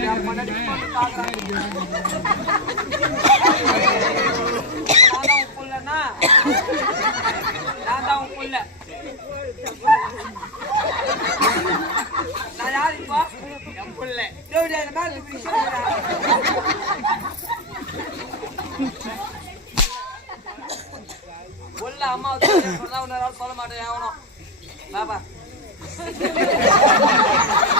நான் தான் உன் நான் தான் புள்ள. நான் இப்போ? என் புள்ள. உள்ள அம்மா சொல்ல மாட்டேன் எவனும் பாப்பா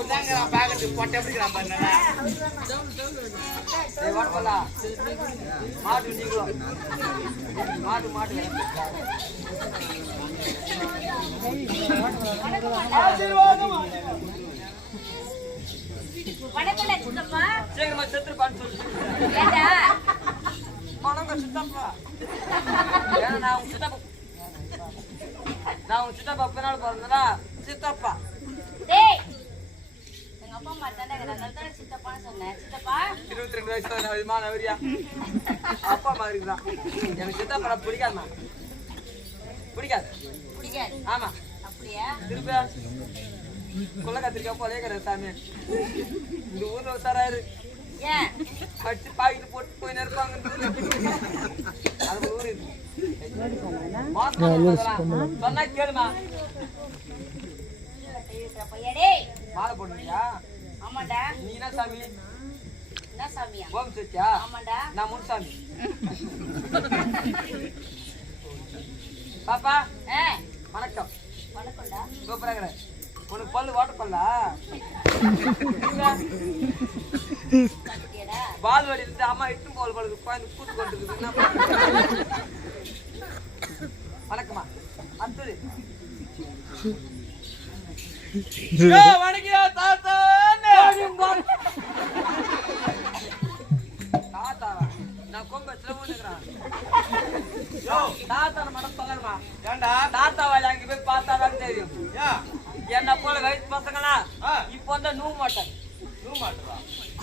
அப்படிதாங்க நான் பாக்கெட்டு பொட்டை பிடிக்கிறான் பாருங்க. ஏய் வாடப்பலா மாட்டு நீங்களும். மாட்டு மாட்டு. சீக்கிரமா செத்துருப்பான்னு சொல்லு வணக்கம் சித்தப்பா. ஏன்னா நான் உங்க சித்தப்பா. நான் உங்க சித்தப்பா பின்னால் பிறந்ததா? சித்தப்பா. இருபத்தி ரெண்டு வயசு தான் விமான அப்பா மாதிரி தான் எனக்கு சித்தப்பா பிடிக்காதுமா. பிடிக்காது. பிடிக்காது. ஆமா. அப்படியா? திருப்பி கொள்ள கத்திரிக்காய் போலே கிடையாது சாமி. இந்த ஊர்ல ஏன்? அடிச்சு பாக்கிட்டு போட்டு போய் நிற்பாங்க அது ஊர். சொன்னா கேளுமா. மாலை போடுறியா ஆமாண்டா. நீ என்ன சாமி? என்ன சாமியா? ஓம் சத்தியா? ஆமாண்டா. நான் முன்சாமி பாப்பா ஏ வணக்கம். வணக்கம்டா. சூப்பராக உனக்கு பல்லு வாட்டர் பல்லா பால் வடி இருந்து அம்மா இட்டும் போல் பழுது குழந்தை கூத்து கொண்டு இருக்குது. பண்றது? வணக்கம்மா. என்ன போல வயசு பசங்களா. இப்போ வந்து நூ மாட்டேன்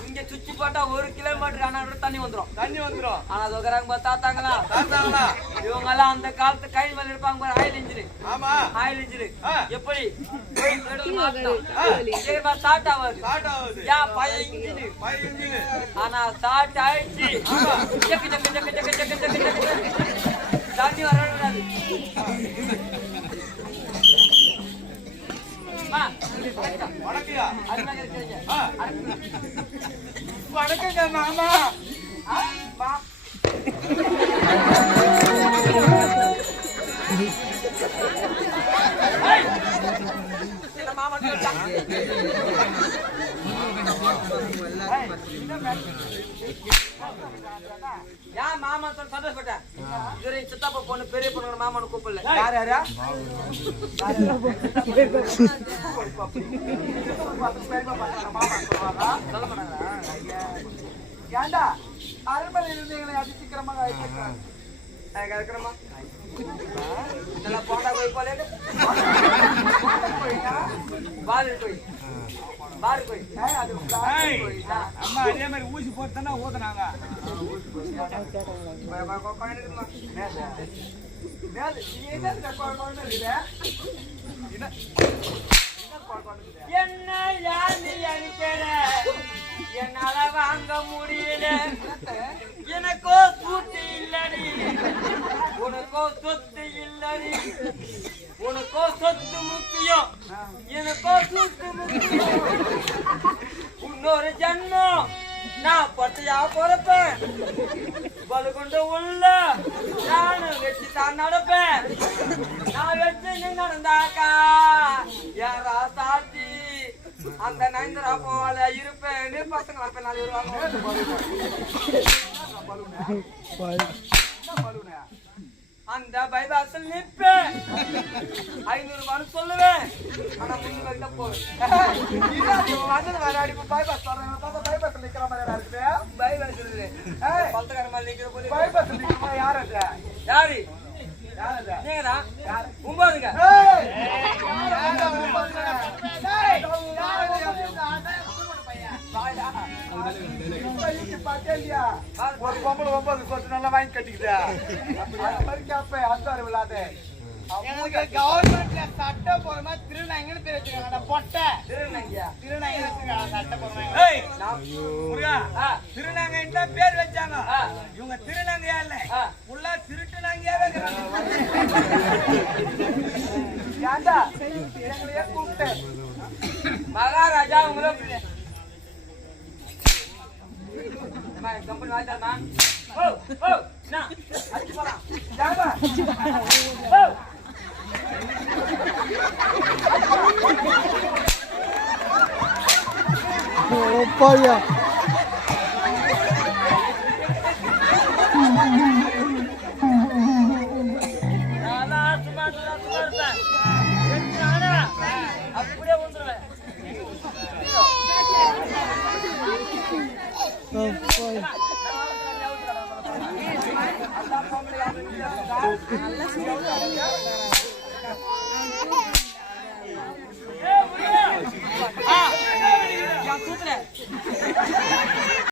இங்க சுத்தி போட்டா ஒரு கிலோமீட்டர் ஆனா கூட தண்ணி வந்துரும். தண்ணி வந்துரும். ஆனா அதுக்குறாங்க பாரு தாத்தாங்களா? தாத்தாங்களா? இவங்க எல்லாம் அந்த காலத்து கை மேல இருப்பாங்க பாரு ஆயில் இன்ஜின் ஆமா. Oil engine. எப்படி? போய் ஸ்டார்ட் ஆகாது ஸ்டார்ட் ஆகுது யா பழைய இன்ஜின் பை இன்ஜின் ஆனா ஸ்டார்ட் ஆயிடுச்சு. ஜக்கு ஜக்கு ஜக்கு ஜக்கு ஜக்கு ஜக்கு ஜக்கு தண்ணி வரக்கூடாது வணக்கங்க மாமா. மாமா ஏன் மாமா சொல்லி சந்தோஷப்பட்டேன் இவரு என் சித்தப்பா பொண்ணு பெரிய பொண்ணு மாமான்னு கூப்பிடல. யார் யாரா? ஏண்டா? அரண்மனையில் இருந்து எங்களை அதி சீக்கிரமாக அழைச்சிருக்காங்க இருக்கிறமா நல்லா போண்டா போய் போலே பாரு போய் பாரு போய் அம்மா அதே மாதிரி ஊசி போட்டு தானே ஊத்துனாங்க என்ன யாரு அடிக்கிற? என்னால வாங்க முடியல. எனக்கோ கூட்டு இல்லடி உனக்கோ சொத்து இல்லடி. உனக்கோ சொத்து முக்கியம். எனக்கோ சொத்து முக்கியம். இன்னொரு ஜன்மம். நான் பத்தையா பொறப்பேன். பலுகொண்டு உள்ள நானும் வச்சு தான் நடப்பேன். நான் வச்சு நீ நடந்தாக்கா. என் ராசாத்தி அந்த நயன்தரா போல இருப்பேன் பசங்க அப்ப நாலு வருவாங்க. அந்த பைபாசல் நிற்பேன். ஐநூறு ரூபான்னு சொல்லுவேன். ஆனா முன்னூறு கிட்ட போவேன் வந்தது வர பைபாஸ் சொல்றேன். பார்த்தா பைபாஸ் நிக்கிற மாதிரி இருக்குது? பைபாஸ் இருக்குது. பல்தக்கார மாதிரி நிக்கிற போது பைபாஸ் நிக்கிறமா யார் அது? யாரு? நீங்கடா. ஒன்பதுங்க ஒரு பொம்பளை ஒன்பது கொஞ்சம் நல்லா வாங்கி கட்டிக்கிட்டா அந்த மாதிரி கேப்பேன், அந்த கவர்மெண்ட்ல சட்டை போறமா பேர் வச்சிருக்காங்க பொட்டை திருநங்கையா திருநாங்கன்னு வச்சிருக்காங்க சட்டை போறமா தான் பேர் வச்சாங்க இவங்க திருநங்கையா இல்ல ஆ. ஃபுல்லா திருட்டுநங்கையாவே ஏன்டா? எங்களையே மகாராஜா உங்களை கம்பெனி வாய்த்தாமா ஓ ஓ என்ன அடிச்சு போலாம் ஓ ஆ.